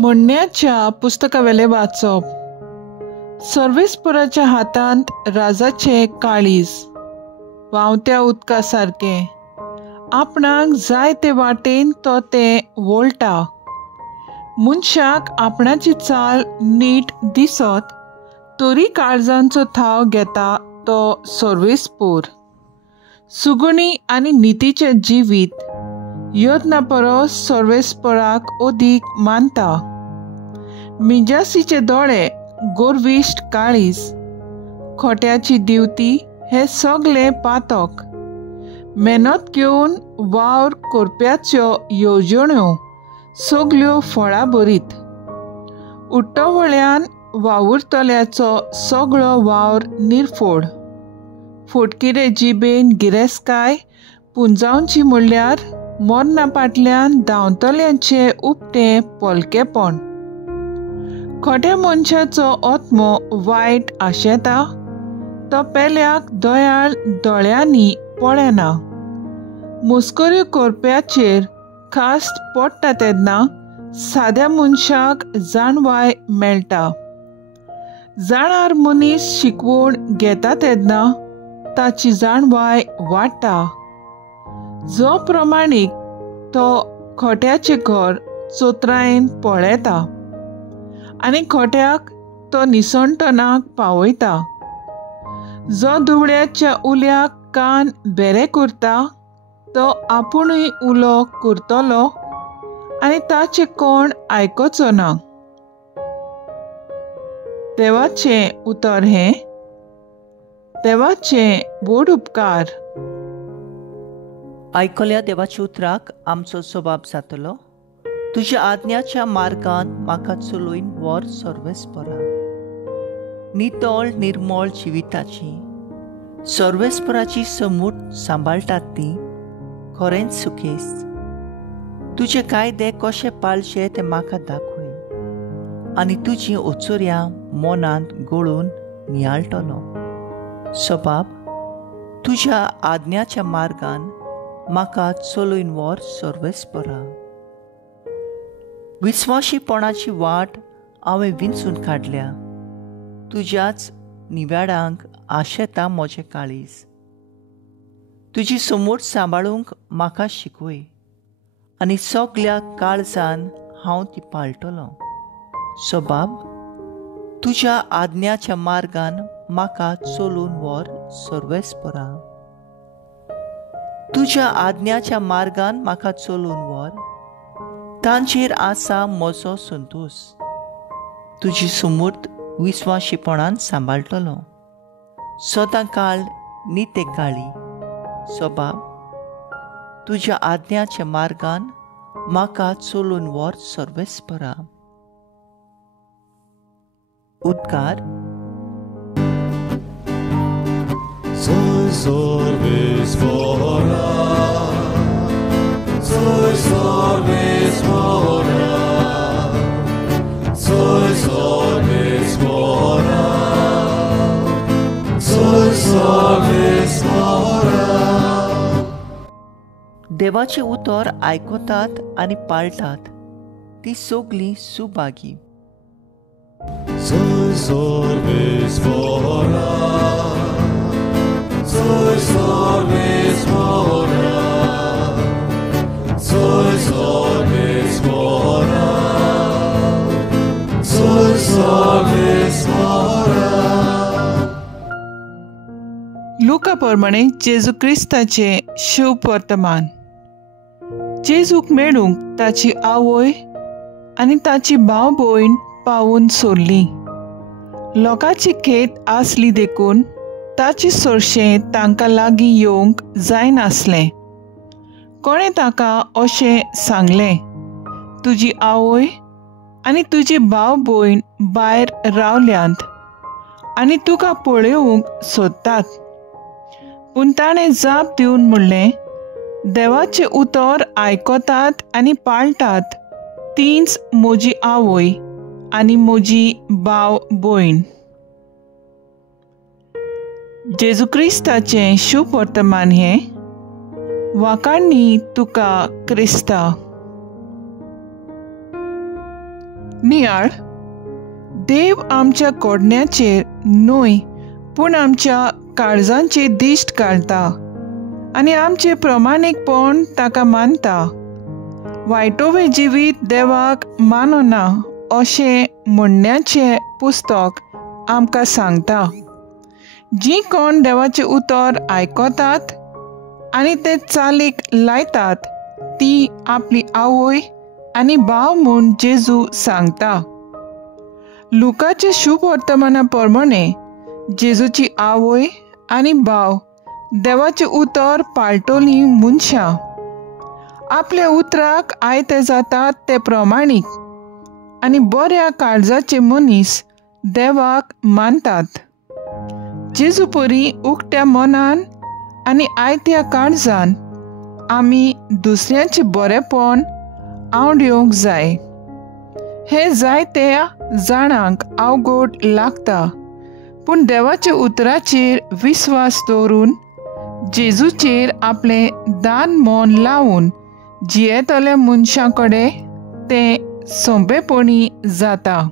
म्हणण्याच्या पुस्तकावेले वाचप. सर्वेस्पराच्या हातांत राजाचे काळीज, व्हांवत्या उदका सारके. आपणाक जाय ते वाटेन तो ते वळटा. मनशाक आपणाची चाल नीट दिसत तरी काळजांचो थाव घेता तो सर्वेस्पर. सुगुणी आनी नितीचे जिवीत यत्ना परस सर्वेस्पराक अदीक मानता. मिजासीचे दोळे गोरविश्ट काळीज, खोट्याची दिवती हे सगळे पातक. मेहनत घेवन वावर करप्याच्यो येवजण्यो सगल्यो फळां बरीत. उट्टवळ्यान वावुरतल्याचो सगळो वावर निर्फोड. फोटकिरे जिबेन गिरेस्काय पुंजावची म्हणल्यार मरणा फाटल्यान धांवतल्यांचे उक्ते पलकेपण. खोट्या मनशाचो आत्मो वायट आशेता, तो पेल्याक दयाळ दोळ्यांनी पळयना. मुस्कऱ्यो करप्याचेर खास्ट पडटा तेन्ना साद्या मनशाक जाणवाय मेळटा. जाणार मनीस शिकवण घेता तेन्ना ताची जाणवाय वाडटा. जो प्रमाणीक तो खोट्याचे घर चोत्रायेन पळयता आनी खोट्याक तो निसणटणाक पावयता. जो दुबळ्याच्या उल्याक कान बेरे करता तो आपुणूय उलो करतलो आनी ताचे कोण आयकोचो ना. देवाचें उतर हें. देवाचे व्हड उपकार. आयकल्या देवाच्या उतराक आमचो जबाब जातलो. तुज्या आज्ञाच्या मार्गान म्हाका चलोवन व्हर सर्वेस्परा. नितळ निर्मळ जिविताची सर्वेस्पराची समूट सांबाळटात ती खरेंच सुखेस. तुजे कायदे कशे पाळचे ते म्हाका दाखय आनी तुजी ओचोऱ्या मनांत गळून नियाळटलो. सबाब, तुज्या आज्ञाच्या मार्गान म्हाका चलोवन व्हर सर्वेस्परा. विस्वाशीपणाची वाट हांवें विंचून काडल्या. तुज्याच निव्याडांक आशेता म्हजें काळीज. तुजी समूट सांबाळूंक म्हाका शिकवय आनी सगल्या काळजान हांव ती पाळटलों. सबाब, तुज्या आज्ञाच्या मार्गान म्हाका चलोवन व्हर सर्वेस्परा. तुज्या आज्ञाच्या मार्गान म्हाका चलोवन व्हर. तांचेर आसा म्हजो संतोश. तुजी समूट विस्वाशीपणान सांबाळटलो. सदां काळ नितेकाळी. सबाब, तुज्या आज्ञाच्या मार्गान म्हाका चलोवन व्हर सर्वेस्परा. उद्गार. Soy सर्वेस्परा, soy सर्वेस्परा, soy सर्वेस्परा, soy सर्वेस्परा. देवाचे उतर आयकतात आनी पाळटात ती सगळीं Subhagi. Soy सर्वेस्परा, soy सर्वेस्परा, soy सर्वेस्परा, soy सर्वेस्परा. लुका प्रमाणे जेजू क्रिस्ताचे शुभ वर्तमान. जेजूक मेळूंक ताची आवय आनी ताची भाव भयण पावून सोरली. लोकांची खेत आसली देखून ताची चडशें तांकां लागीं येवंक जायनासलें. कोणें ताका अशें सांगलें, तुजी आवय आनी तुजी भाव भयण भायर रावल्यांत आनी तुका पळयोवंक सोदतात. पूण ताणें जाप दिवन म्हणलें, देवाचें उतर आयकतात आनी पाळटात तींच म्हजी आवय आनी म्हजी भाव भयण. जेजू क्रिस्ताचें शुभ वर्तमान हें. वाकाणणी तुका क्रिस्ता. नियाळ, देव आमच्या कोडण्याचेर न्हय पूण आमच्या काळजांची दिश्ट घालता आनी आमचे प्रमाणीकपण ताका मानता. वायटोवे जिवीत देवाक मानना अशें म्हणण्याचें पुस्तक आमकां सांगता. जीं कोण देवाचें उतर आयकतात आनी ते चालीक लायतात ती आपली आवय आनी भाव म्हूण जेजू सांगता. लुकाच्या शुभ वर्तमाना प्रमाणे जेजूची आवय आनी भाव देवाचें उतर पाळटलीं मनशां. आपल्या उतराक आयते जातात ते प्रमाणीक आनी बऱ्या काळजाचे मनीस देवाक मानतात. जेजू परी उक्त्या मनान आनी आयत्या काळजान आमी दुसऱ्यांचें बरेंपण आवडूंक जाय. हे जायत्या जाणांक अवघड लागता, पूण देवाच्या उतराचेर विस्वास दवरून जेजूचेर आपलें दान मोन लावन जियेतल्या मनशां कडेन तें सोंपेपणी जाता.